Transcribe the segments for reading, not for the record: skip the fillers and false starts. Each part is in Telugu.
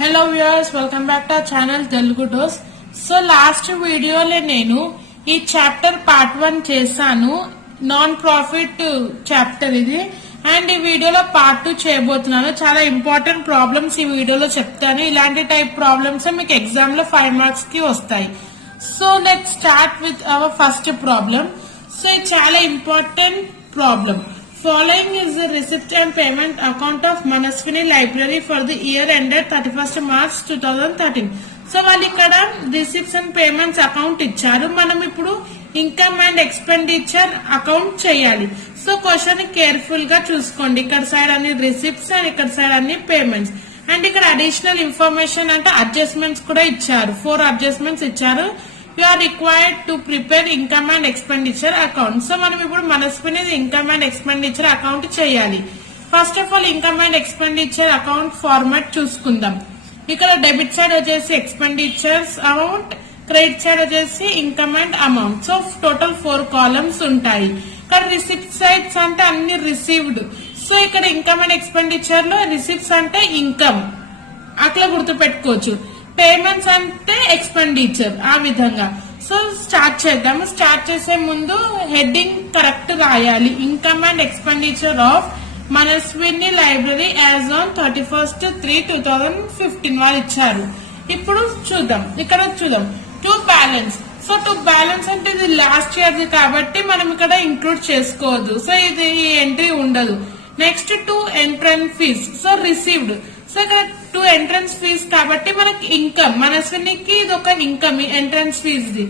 Hello viewers, welcome back to our channel Telugu dose. So last వీడియోలో నేను ఈ చాప్టర్ పార్ట్ 1 చేశాను, నాన్ ప్రాఫిట్ చాప్టర్ ఇది. అండ్ ఈ వీడియోలో పార్ట్ 2 చేయబోతున్నాను. చాలా ఇంపార్టెంట్ ప్రాబ్లమ్స్ ఈ వీడియోలో చెప్తాను. ఇలాంటి టైప్ ప్రాబ్లమ్స్ మీకు ఎగ్జామ్ లో 5 మార్క్స్ కి వస్తాయి. So let start with our first problem. So ఇది చాలా important problem. Following is the receipt and payment account of Manaswini Library for the year ended 31st March 2013. So వాళ్ళు ఇక్కడ రిసిప్ట్స్ అండ్ పేమెంట్స్ అకౌంట్ ఇచ్చారు. మనం ఇప్పుడు ఇన్కమ్ అండ్ ఎక్స్పెండిచర్ అకౌంట్ చేయాలి. సో క్వశ్చన్ కేర్ఫుల్ గా చూసుకోండి. ఇక్కడ సైడ్ అన్ని రిసిప్ట్స్ అండ్ ఇక్కడ సైడ్ అన్ని పేమెంట్స్. అండ్ ఇక్కడ అడిషనల్ ఇన్ఫర్మేషన్ అంటే అడ్జస్ట్మెంట్స్ కూడా ఇచ్చారు. 4 అడ్జస్ట్మెంట్స్ ఇచ్చారు. You are required to prepare income and expenditure account. So మనం ఇప్పుడు Manaswini income and expenditure account చేయాలి. First of all income and expenditure account format చూసుకుందాం. ఇక్కడ డెబిట్ సైడ్ వచ్చేసి ఎక్స్పెండిచర్స్ అమౌంట్, క్రెడిట్ సైడ్ వచ్చేసి income and amount. So total 4 columns ఉంటాయి. ఇక్కడ రిసిప్ట్ సైడ్స్ అంటే అన్ని రిసీవ్డ్. సో ఇక్కడ ఇన్కమ్ అండ్ ఎక్స్పెండిచర్ లో రిసిప్ట్స్ అంటే ఇన్కమ్ అట్లా గుర్తు పెట్టుకోవచ్చు. పేమెంట్స్ అంటే ఎక్స్పెండిచర్, ఆ విధంగా. సో స్టార్ట్ చేద్దాము. స్టార్ట్ చేసే ముందు హెడ్డింగ్ కరెక్ట్ రాయాలి. Income and expenditure of Manaswini library as on 31/3/2015 వాళ్ళు ఇచ్చారు. ఇప్పుడు చూద్దాం. ఇక్కడ చూద్దాం to balance. So to balance అంటే ఇది లాస్ట్ ఇయర్ కాబట్టి మనం ఇక్కడ ఇంక్లూడ్ చేసుకోవద్దు. సో ఇది ఈ ఎంట్రీ ఉండదు. Next to entrance fees. So received. So ఇక్కడ 2 ఎంట్రన్స్ ఫీజ్ కాబట్టి మనకి ఇన్కమ్, మనస్వినికి ఇది ఒక ఇన్కమ్ ఎంట్రన్స్ ఫీజ్ ది.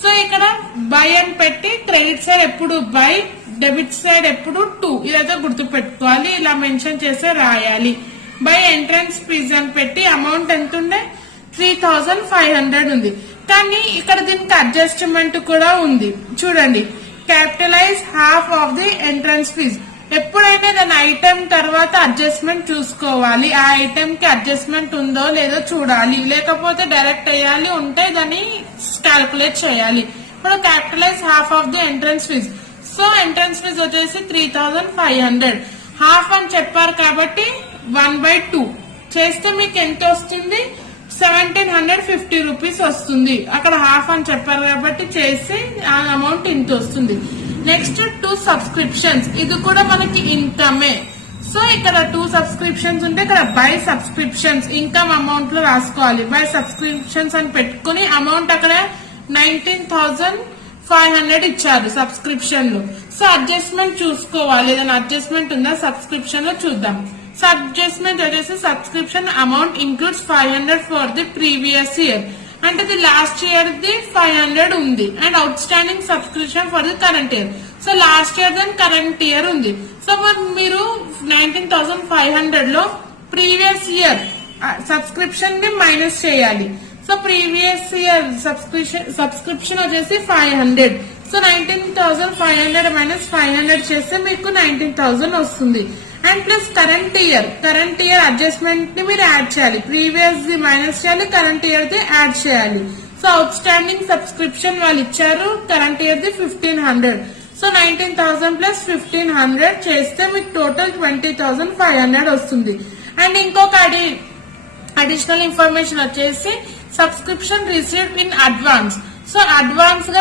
సో ఇక్కడ బై అని పెట్టి క్రెడిట్ సైడ్ ఎప్పుడు బై, డెబిట్ సైడ్ ఎప్పుడు 2, ఇదైతే గుర్తు పెట్టుకోవాలి. ఇలా మెన్షన్ చేసే రాయాలి. బై ఎంట్రన్స్ ఫీజ్ అని పెట్టి అమౌంట్ ఎంత ఉండే 3500 ఉంది. కానీ ఇక్కడ దీనికి అడ్జస్ట్మెంట్ కూడా ఉంది. చూడండి, capitalise half of the entrance fees. ఎప్పుడైనా దాని ఐటమ్ తర్వాత అడ్జస్ట్మెంట్ చూసుకోవాలి. ఆ ఐటమ్ కి అడ్జస్ట్మెంట్ ఉందో లేదో చూడాలి. లేకపోతే డైరెక్ట్ వేయాలి, ఉంటే దాన్ని క్యాల్కులేట్ చేయాలి. ఇప్పుడు capitalise half of the entrance fees. So entrance fees వచ్చేసి 3500. హాఫ్ అని చెప్పారు కాబట్టి 1/2 చేస్తే మీకు ఎంత వస్తుంది? 1750 రూపీస్ వస్తుంది. అక్కడ హాఫ్ అని చెప్పారు కాబట్టి చేసి ఆ అమౌంట్ ఇంత వస్తుంది. Next 2 subscriptions. ఇది కూడా మనకి ఇన్కమే. సో ఇక్కడ 2 సబ్స్క్రిప్షన్స్ ఉంటే ఇక్కడ బై సబ్స్క్రిప్షన్స్ ఇన్కమ్ అమౌంట్ లో రాసుకోవాలి. బై సబ్స్క్రిప్షన్స్ అని పెట్టుకుని అమౌంట్ అక్కడ 19,500 ఇచ్చారు సబ్స్క్రిప్షన్ లో. సో అడ్జస్ట్మెంట్ చూసుకోవాలి. ఏదైనా అడ్జస్ట్మెంట్ ఉందా సబ్స్క్రిప్షన్ లో చూద్దాం. సో అడ్జస్ట్మెంట్ వచ్చేసి subscription amount includes 500 for the previous year. అంటే ఇది లాస్ట్ ఇయర్ ది 500 ఉంది. And outstanding subscription for the current year. So last year then current year ఉంది. సో మీరు 19,500 లో ప్రీవియస్ ఇయర్ సబ్స్క్రిప్షన్ ని మైనస్ చేయాలి. సో ప్రీవియస్ ఇయర్ సబ్స్క్రిప్షన్ వచ్చేసి 500. సో 19,500 మైనస్ 500 చేస్తే మీకు 19,000 వస్తుంది. And plus current year adjustment ని మీరు యాడ్ చేయాలి. ప్రీవియస్ ది మైనస్ చేయాలి, కరెంట్ ఇయర్ ది యాడ్ చేయాలి. సో అవుట్ స్టాండింగ్ సబ్స్క్రిప్షన్ వాళ్ళు ఇచ్చారు current year the 1500. So 19,000 plus 1500 చేస్తే మీకు టోటల్ 20,500 వస్తుంది. అండ్ ఇంకొక అడిషనల్ ఇన్ఫర్మేషన్ వచ్చేసి subscription received in advance. So advance గా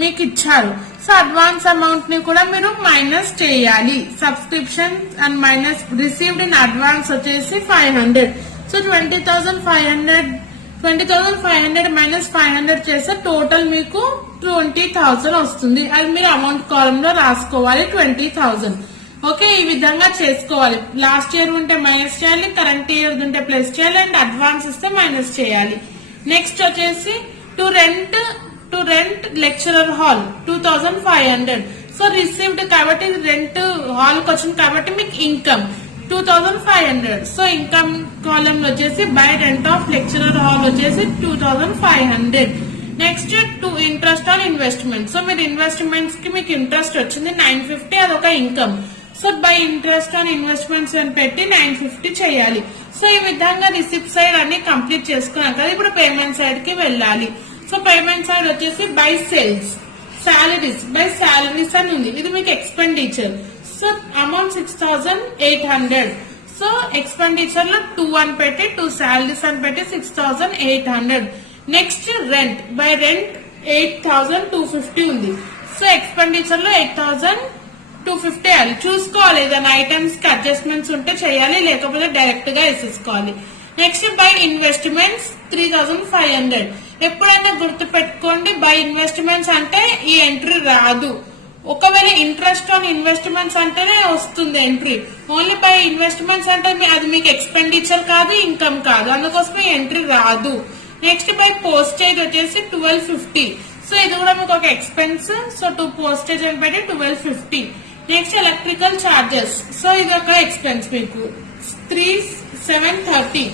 మీకు ఇచ్చారు. సో అడ్వాన్స్ అమౌంట్ ని కూడా మీరు మైనస్ చేయాలి. Subscription and minus received in advance వచ్చేసి 500. సో 20,500 మైనస్ 500 చేస్తే టోటల్ మీకు 20,000 వస్తుంది. అది మీరు అమౌంట్ కాలం లో రాసుకోవాలి 20,000. ఓకే, ఈ విధంగా చేసుకోవాలి. లాస్ట్ ఇయర్ ఉంటే మైనస్ చేయాలి, కరెంట్ ఇయర్ ఉంటే ప్లస్ చేయాలి, అండ్ అడ్వాన్స్ ఇస్తే మైనస్ చేయాలి. నెక్స్ట్ వచ్చేసి to rent lecturer hall 2,500. So received కాబట్టి రెంట్ హాల్ కి వచ్చింది కాబట్టి మీకు ఇన్కమ్ 2,500. సో ఇన్కమ్ కాలం వచ్చేసి by rent of lecturer hall వచ్చేసి 2,500. Next to interest on investment. So మీరు ఇన్వెస్ట్మెంట్స్ కి మీకు ఇంట్రెస్ట్ వచ్చింది 950, అదొక income. So by interest on investments అని పెట్టి 950 చేయాలి. సో ఈ విధంగా రిసిప్ట్ సైడ్ అన్ని కంప్లీట్ చేసుకున్నాం కదా. ఇప్పుడు పేమెంట్ సైడ్ కి వెళ్ళాలి. సో పేమెంట్ సైడ్ వచ్చేసి బై సేల్స్, బై సాలరీస్ అని ఉంది. ఇది మీకు expenditure. So amount 6,800. So expenditure లో 2 అని పెట్టి 2 సాలరీస్ అని పెట్టి 6,800. నెక్స్ట్ రెంట్, బై రెంట్ 8,250 ఉంది. సో ఎక్స్పెండిచర్ లో 8,250 వేయాలి. చూసుకోవాలి ఏదైనా ఐటమ్స్ కి అడ్జస్ట్మెంట్స్ ఉంటే చేయాలి, లేకపోతే డైరెక్ట్ గా వేసేసుకోవాలి. Next by investments 3,500. ఎప్పుడైనా గుర్తు పెట్టుకోండి, బై ఇన్వెస్ట్మెంట్స్ అంటే ఈ ఎంట్రీ రాదు. ఒకవేళ ఇంట్రెస్ట్ ఆన్ ఇన్వెస్ట్మెంట్స్ అంటేనే వస్తుంది ఎంట్రీ. ఓన్లీ బై ఇన్వెస్ట్మెంట్స్ అంటే అది మీకు ఎక్స్పెండిచర్ కాదు, ఇన్కమ్ కాదు, అందుకోసమే ఎంట్రీ రాదు. నెక్స్ట్ బై పోస్టేజ్ వచ్చేసి 1250. సో ఇది కూడా మీకు ఒక ఎక్స్పెన్స్. సో 2 పోస్టేజ్ అని పెట్టి 1250. నెక్స్ట్ ఎలక్ట్రికల్ చార్జెస్, సో ఇది ఒక ఎక్స్పెన్స్ మీకు 730.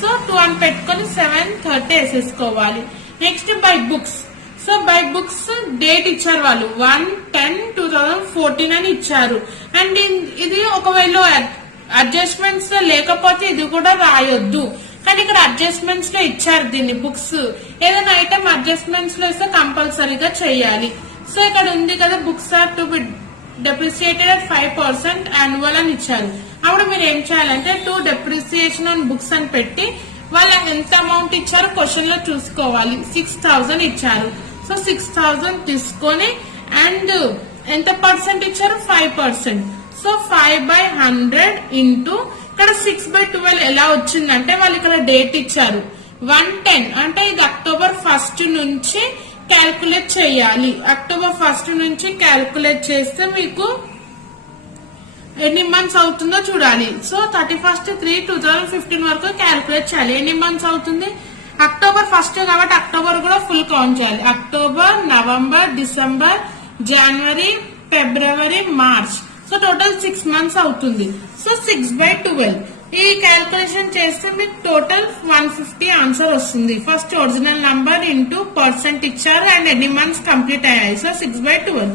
సో 2 అని పెట్టుకొని 730 వేసేసుకోవాలి. Next by books. So by books date ఇచ్చారు వాళ్ళు 1/10/2014 అని ఇచ్చారు. అండ్ ఇది ఒకవేళ అడ్జస్ట్మెంట్స్ లేకపోతే ఇది కూడా రాయొద్దు, కానీ ఇక్కడ అడ్జస్ట్మెంట్స్ లో ఇచ్చారు దీన్ని బుక్స్. ఏదైనా ఐటమ్ అడ్జస్ట్మెంట్స్ లో ఇస్తే కంపల్సరీగా చేయాలి. సో ఇక్కడ ఉంది కదా, books are to be depreciated at 5% annual అని ఇచ్చారు. అప్పుడు మీరు ఏం చేయాలంటే 2 డెప్రిసియేషన్ ఆన్ బుక్స్ అని పెట్టి వాళ్ళకి ఎంత అమౌంట్ ఇచ్చారో క్వశ్చన్ లో చూసుకోవాలి. 6,000 ఇచ్చారు. సో 6,000 తీసుకొని అండ్ ఎంత పర్సెంట్ ఇచ్చారు, 5%. సో 5/100 ఇంటూ ఇక్కడ 6/12 ఎలా వచ్చిందంటే వాళ్ళు ఇక్కడ డేట్ ఇచ్చారు 1/10, అంటే ఇది October 1 నుంచి క్యాల్కులేట్ చేయాలి. October 1 నుంచి క్యాల్కులేట్ చేస్తే మీకు ఎన్ని మంత్స్ అవుతుందో చూడాలి. సో 31/3/2015 వరకు క్యాల్కులేట్ చేయాలి. ఎన్ని మంత్స్ అవుతుంది, October 1 కాబట్టి అక్టోబర్ కూడా ఫుల్ కౌంట్ చేయాలి. అక్టోబర్, నవంబర్, డిసెంబర్, జనవరి, ఫిబ్రవరి, మార్చ్. సో టోటల్ 6 మంత్స్ అవుతుంది. సో 6/12 ఈ క్యాల్కులేషన్ చేస్తే మీకు టోటల్ 150 ఆన్సర్ వస్తుంది. First original number into percent ఇచ్చారు అండ్ ఎన్ని మంత్స్ కంప్లీట్ అయ్యాయి. సో 6/12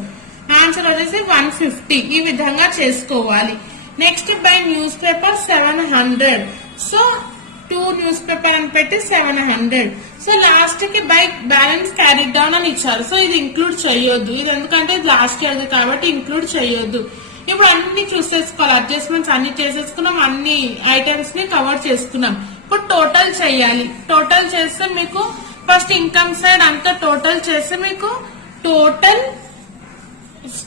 ఆన్సర్ వచ్చేసి 150. ఈ విధంగా చేసుకోవాలి. Next by news paper 700. So 2 news paper అని పెట్టి 700. సో లాస్ట్ కి బై బ్యాలెన్స్ క్యారీ డౌన్ అని ఇచ్చారు. సో ఇది ఇంక్లూడ్ చేయొద్దు, ఇది ఎందుకంటే ఇది లాస్ట్ ఇయర్ కాబట్టి ఇంక్లూడ్ చేయొద్దు. ఇప్పుడు అన్ని చూసేసుకోవాలి, అడ్జస్ట్మెంట్స్ అన్ని చేసేసుకున్నాం, అన్ని ఐటమ్స్ ని కవర్ చేసుకున్నాం. ఇప్పుడు టోటల్ చేయాలి. టోటల్ చేస్తే మీకు ఫస్ట్ ఇన్కమ్ సైడ్ అంతా టోటల్ చేస్తే మీకు టోటల్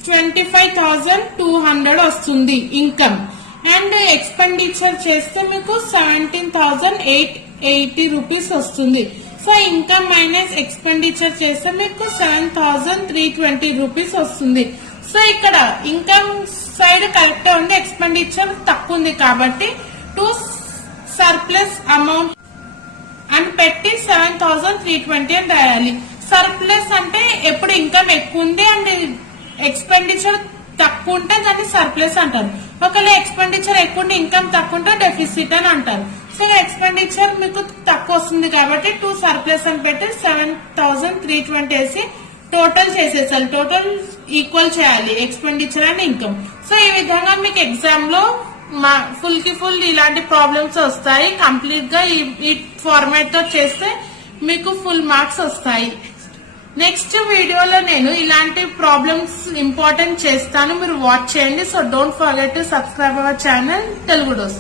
25,200 వస్తుంది ఇన్కమ్. అండ్ ఎక్స్పెండిచర్ చేస్తే మీకు 17,880 రూపీస్ వస్తుంది. సో ఇన్కమ్ మైనస్ ఎక్స్పెండిచర్ చేస్తే మీకు 7,320 రూపీస్ వస్తుంది. సో ఇక్కడ ఇన్కమ్ సైడ్ కరెక్ట్ ఉంది, ఎక్స్పెండిచర్ తక్కువ ఉంది కాబట్టి 2 సర్ప్లస్ అమౌంట్ అని పెట్టి 7,320 అని రాయాలి. సర్ప్లస్ అంటే ఎప్పుడు ఇన్కమ్ ఎక్కువ ఉంది అండ్ ఎక్స్పెండిచర్ తక్కువ ఉంటే దాన్ని సర్ప్లస్ అంటారు. ఒకవేళ ఎక్స్పెండిచర్ ఎక్కువ ఉంటే ఇన్కమ్ తక్కువ ఉంటే డెఫిసిట్ అని అంటారు. సో ఎక్స్పెండిచర్ మీకు తక్కువ వస్తుంది కాబట్టి 2 సర్ప్లస్ అని పెట్టి 7,320 వేసి టోటల్ చేసేసాలి. టోటల్ ఈక్వల్ చేయాలి ఎక్స్పెండిచర్ అండ్ ఇన్కమ్. సో ఈ విధంగా మీకు ఎగ్జామ్ లో ఫుల్ కి ఫుల్ ఇలాంటి ప్రాబ్లమ్స్ వస్తాయి. కంప్లీట్ గా ఈ ఫార్మాట్ తో చేస్తే మీకు ఫుల్ మార్క్స్ వస్తాయి. నెక్స్ట్ వీడియోలో నేను ఇలాంటి ప్రాబ్లమ్స్ ఇంపార్టెంట్ చేస్తాను, మీరు వాచ్ చేయండి. So don't forget to subscribe our channel Telugu dose.